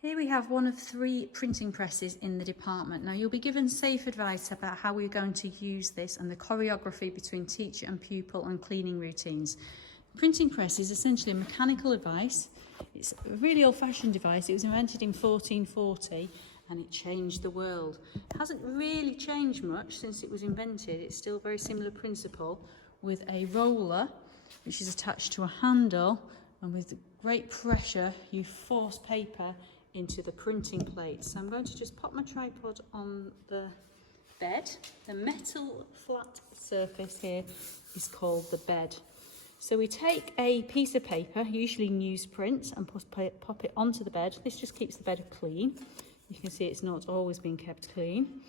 Here we have one of 3 printing presses in the department. Now you'll be given safe advice about how we're going to use this and the choreography between teacher and pupil and cleaning routines. The printing press is essentially a mechanical device. It's a really old-fashioned device. It was invented in 1440 and it changed the world. It hasn't really changed much since it was invented. It's still a very similar principle with a roller which is attached to a handle, and with great pressure you force paper into the printing plate. So I'm going to just pop my tripod on the bed. The metal flat surface here is called the bed. So we take a piece of paper, usually newsprint, and pop it onto the bed. This just keeps the bed clean. You can see it's not always being kept clean.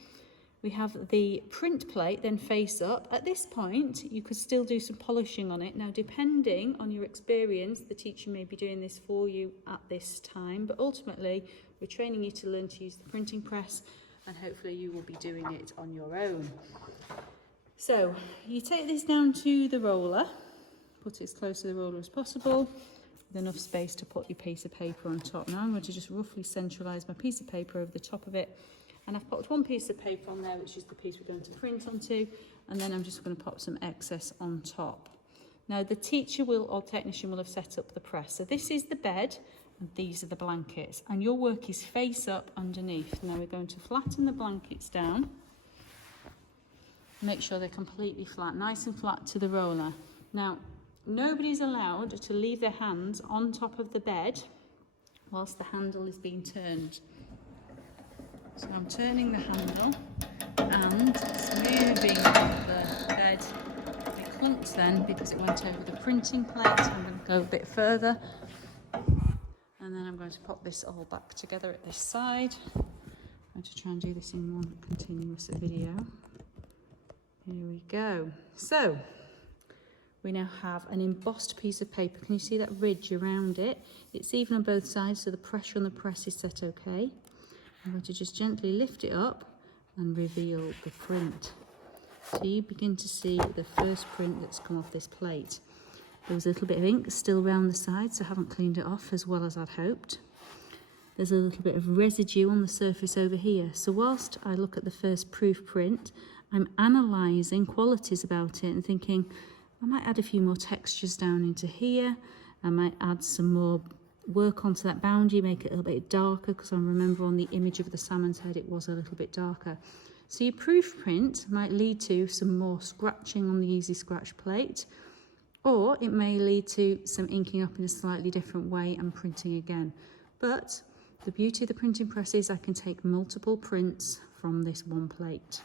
We have the print plate then face up. At this point, you could still do some polishing on it. Now, depending on your experience, the teacher may be doing this for you at this time, but ultimately, we're training you to learn to use the printing press, and hopefully you will be doing it on your own. So, you take this down to the roller, put it as close to the roller as possible, with enough space to put your piece of paper on top. Now, I'm going to just roughly centralise my piece of paper over the top of it. And I've popped one piece of paper on there, which is the piece we're going to print onto, and then I'm just going to pop some excess on top. Now the teacher or technician will have set up the press. So this is the bed, and these are the blankets, and your work is face up underneath. Now we're going to flatten the blankets down. Make sure they're completely flat, nice and flat to the roller. Now, nobody's allowed to leave their hands on top of the bed whilst the handle is being turned. So I'm turning the handle and it's moving the bed. It clunks then because it went over the printing plate. So I'm going to go a bit further, and then I'm going to pop this all back together at this side. I'm going to try and do this in one continuous video. Here we go. So we now have an embossed piece of paper. Can you see that ridge around it? It's even on both sides, so the pressure on the press is set okay. I'm going to just gently lift it up and reveal the print. So you begin to see the first print that's come off this plate. There was a little bit of ink still around the side, so I haven't cleaned it off as well as I'd hoped. There's a little bit of residue on the surface over here. So whilst I look at the first proof print, I'm analysing qualities about it and thinking, I might add a few more textures down into here. I might add some more work onto that boundary, make it a little bit darker, because I remember on the image of the salmon's head it was a little bit darker. So your proof print might lead to some more scratching on the easy scratch plate, or it may lead to some inking up in a slightly different way and printing again. But the beauty of the printing press is I can take multiple prints from this one plate.